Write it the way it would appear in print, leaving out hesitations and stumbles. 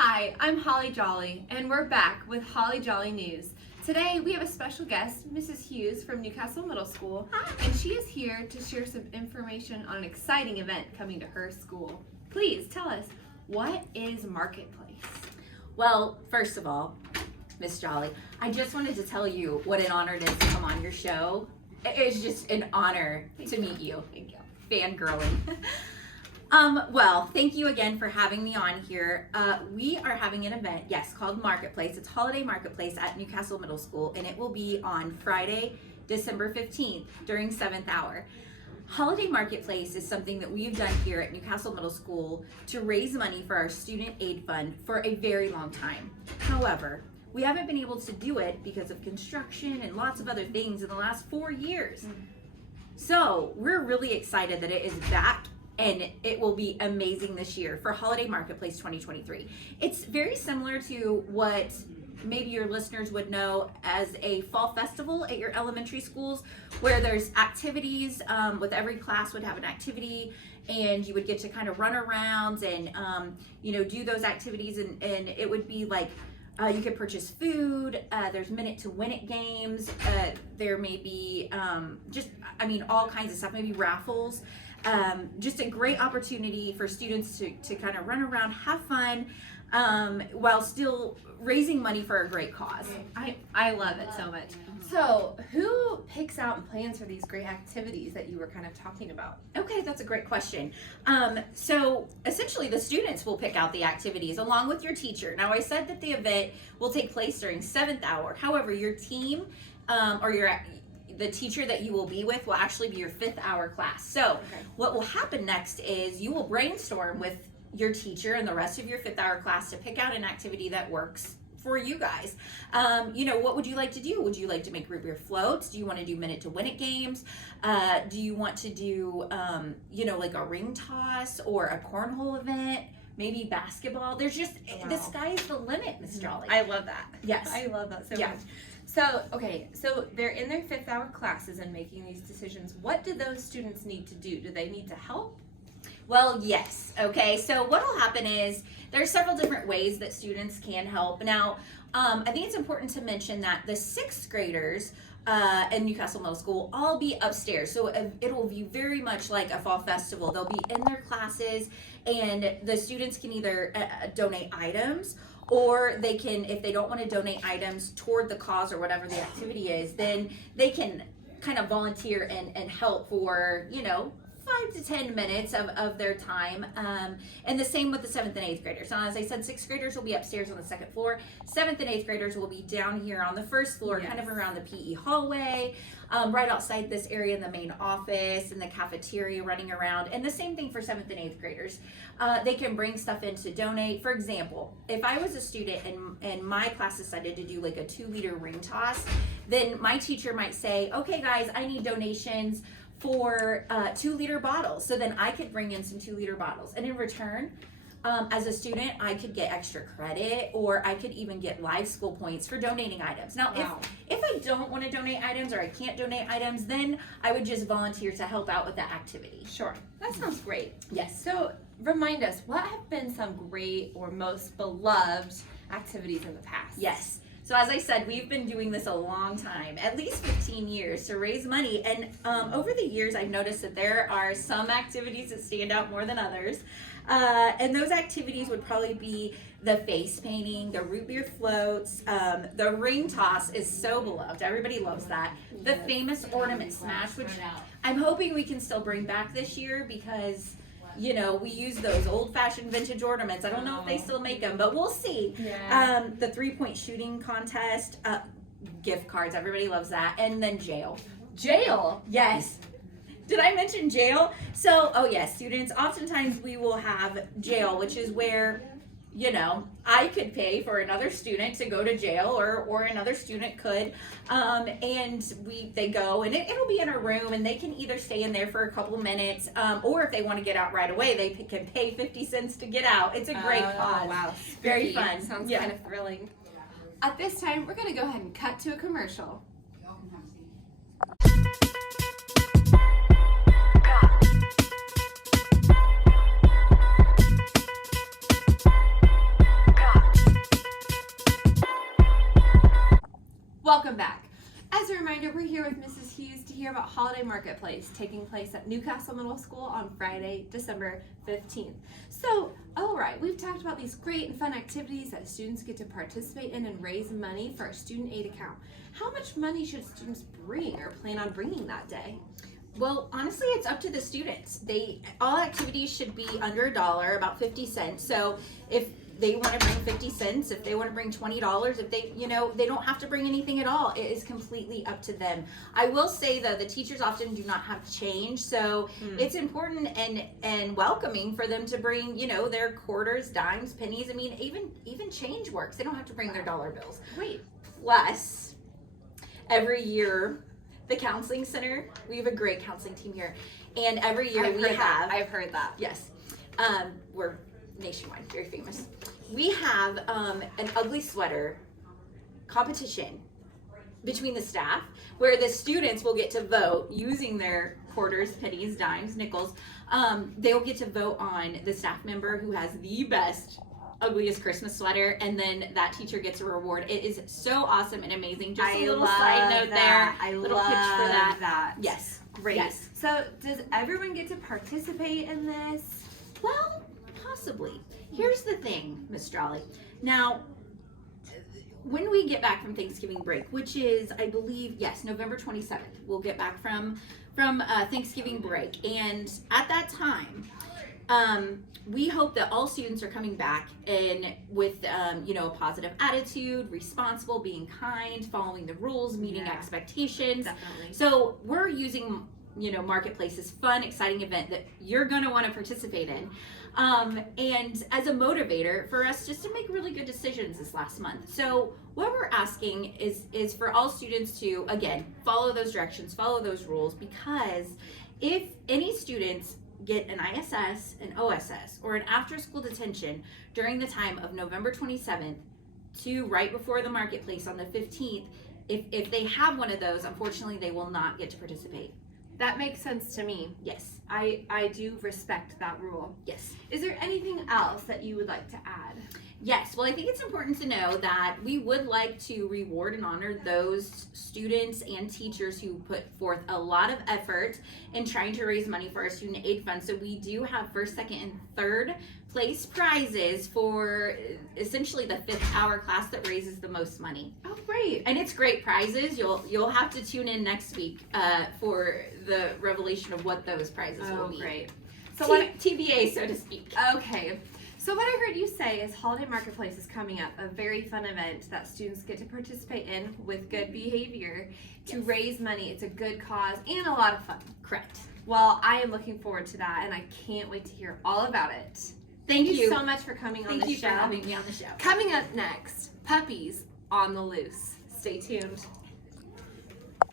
Hi, I'm Holly Jolly, and we're back with Holly Jolly News. Today we have a special guest, Mrs. Hughes from Newcastle Middle School, and she is here to share some information on an exciting event coming to her school. Please tell us, what is Marketplace? Well, first of all, Miss Jolly, I just wanted to tell you what an honor it is to come on your show. It's just an honor to meet you. Thank you. Fangirling. Well, thank you again for having me on here. We are having an event, yes, called Marketplace. It's Holiday Marketplace at Newcastle Middle School, and it will be on Friday, December 15th during 7th hour. Holiday Marketplace is something that we've done here at Newcastle Middle School to raise money for our student aid fund for a very long time. However, we haven't been able to do it because of construction and lots of other things in the last 4 years. So we're really excited that it is back, and it will be amazing this year for Holiday Marketplace 2023. It's very similar to what maybe your listeners would know as a fall festival at your elementary schools, where there's activities, with every class would have an activity, and you would get to kind of run around and do those activities, and it would be like you could purchase food, there's minute to win it games, there may be all kinds of stuff, maybe raffles. Just a great opportunity for students to kind of run around, have fun, while still raising money for a great cause. I love it so much. So, who picks out and plans for these great activities that you were kind of talking about? Okay, that's a great question. So essentially the students will pick out the activities along with your teacher. Now, I said that the event will take place during 7th hour. However, your team the teacher that you will be with will actually be your 5th hour class. So What will happen next is you will brainstorm with your teacher and the rest of your 5th hour class to pick out an activity that works for you guys. What would you like to do? Would you like to make root beer floats? Do you want to do minute to win it games? Do you want to do, like a ring toss or a cornhole event? Maybe basketball? There's just, the sky's the limit, Miss Jolly. I love that. Yes. I love that so much. So they're in their 5th hour classes and making these decisions. What do those students need to do? Do they need to help? Well, yes. Okay, so what will happen is there's several different ways that students can help. Now, I think it's important to mention that the 6th graders in Newcastle Middle School all be upstairs. So it will be very much like a fall festival. They'll be in their classes, and the students can either donate items, or they can, if they don't want to donate items toward the cause or whatever the activity is, then they can kind of volunteer and help for, 5 to 10 minutes of their time. And the same with the 7th and 8th graders. Now, as I said, 6th graders will be upstairs on the 2nd floor. 7th and 8th graders will be down here on the 1st floor, kind of around the PE hallway, right outside this area in the main office, in the cafeteria, running around. And the same thing for 7th and 8th graders. They can bring stuff in to donate. For example, if I was a student and my class decided to do like a 2-liter ring toss, then my teacher might say, okay guys, I need donations for 2-liter bottles. So then I could bring in some 2-liter bottles, and in return, as a student, I could get extra credit, or I could even get live school points for donating items. Now, if I don't want to donate items, or I can't donate items, then I would just volunteer to help out with that activity. Sure, that sounds great. Yes. So remind us, what have been some great or most beloved activities in the past? Yes. So as I said, we've been doing this a long time, at least 15 years, to raise money. And over the years, I've noticed that there are some activities that stand out more than others. And those activities would probably be the face painting, the root beer floats, the ring toss is so beloved. Everybody loves that. The famous ornament smash, which I'm hoping we can still bring back this year, because we use those old-fashioned vintage ornaments. I don't know if they still make them, but we'll see. Yeah. The 3-point shooting contest, gift cards, everybody loves that. And then jail. Jail? Yes. Did I mention jail? So, yes, students, oftentimes we will have jail, which is where, I could pay for another student to go to jail, or another student could, and they go, and it'll be in a room, and they can either stay in there for a couple minutes, or if they want to get out right away, they can pay 50 cents to get out. It's a great cause. Wow. Very fun. Sounds kind of thrilling. At this time, we're going to go ahead and cut to a commercial. Marketplace taking place at Newcastle Middle School on Friday, December 15th. So, all right, we've talked about these great and fun activities that students get to participate in and raise money for our student aid account. How much money should students bring or plan on bringing that day? Well, honestly, it's up to the students. All activities should be under $1, about 50 cents. So if they want to bring 50 cents, if they want to bring $20, if they don't have to bring anything at all. It is completely up to them. I will say though, the teachers often do not have change, so it's important and welcoming for them to bring, their quarters, dimes, pennies. I mean, even change works. They don't have to bring their dollar bills. Great. Plus, every year, the counseling center, we have a great counseling team here, and every year I've heard that. Yes, we're nationwide, very famous. We have an ugly sweater competition between the staff where the students will get to vote using their quarters, pennies, dimes, nickels. They'll get to vote on the staff member who has the best ugliest Christmas sweater, and then that teacher gets a reward. It is so awesome and amazing. Just a little side note there. Little pitch for that. Yes. Great. Yes. So does everyone get to participate in this? Well, possibly. Here's the thing, Miss Jolly. Now, when we get back from Thanksgiving break, which is, I believe, yes, November 27th, we'll get back from Thanksgiving break, and at that time, we hope that all students are coming back and with a positive attitude, responsible, being kind, following the rules, meeting expectations. Definitely. So we're using Marketplace's fun, exciting event that you're going to want to participate in. And as a motivator for us just to make really good decisions this last month. So what we're asking is for all students to, again, follow those directions, follow those rules, because if any students get an ISS, an OSS, or an after-school detention during the time of November 27th to right before the Marketplace on the 15th, if they have one of those, unfortunately, they will not get to participate. That makes sense to me. Yes. I do respect that rule. Yes. Is there anything else that you would like to add? Yes. Well, I think it's important to know that we would like to reward and honor those students and teachers who put forth a lot of effort in trying to raise money for our student aid fund. So we do have first, second, and third place prizes for essentially the 5th hour class that raises the most money. Oh, great. And it's great prizes. You'll have to tune in next week for the revelation of what those prizes will be. Oh, great. So TBA, so to speak. Okay. So what I heard you say is Holiday Marketplace is coming up, a very fun event that students get to participate in with good behavior to raise money. It's a good cause and a lot of fun. Correct. Well, I am looking forward to that, and I can't wait to hear all about it. Thank you so much for coming on the show. Thank you for having me on the show. Coming up next, puppies on the loose. Stay tuned.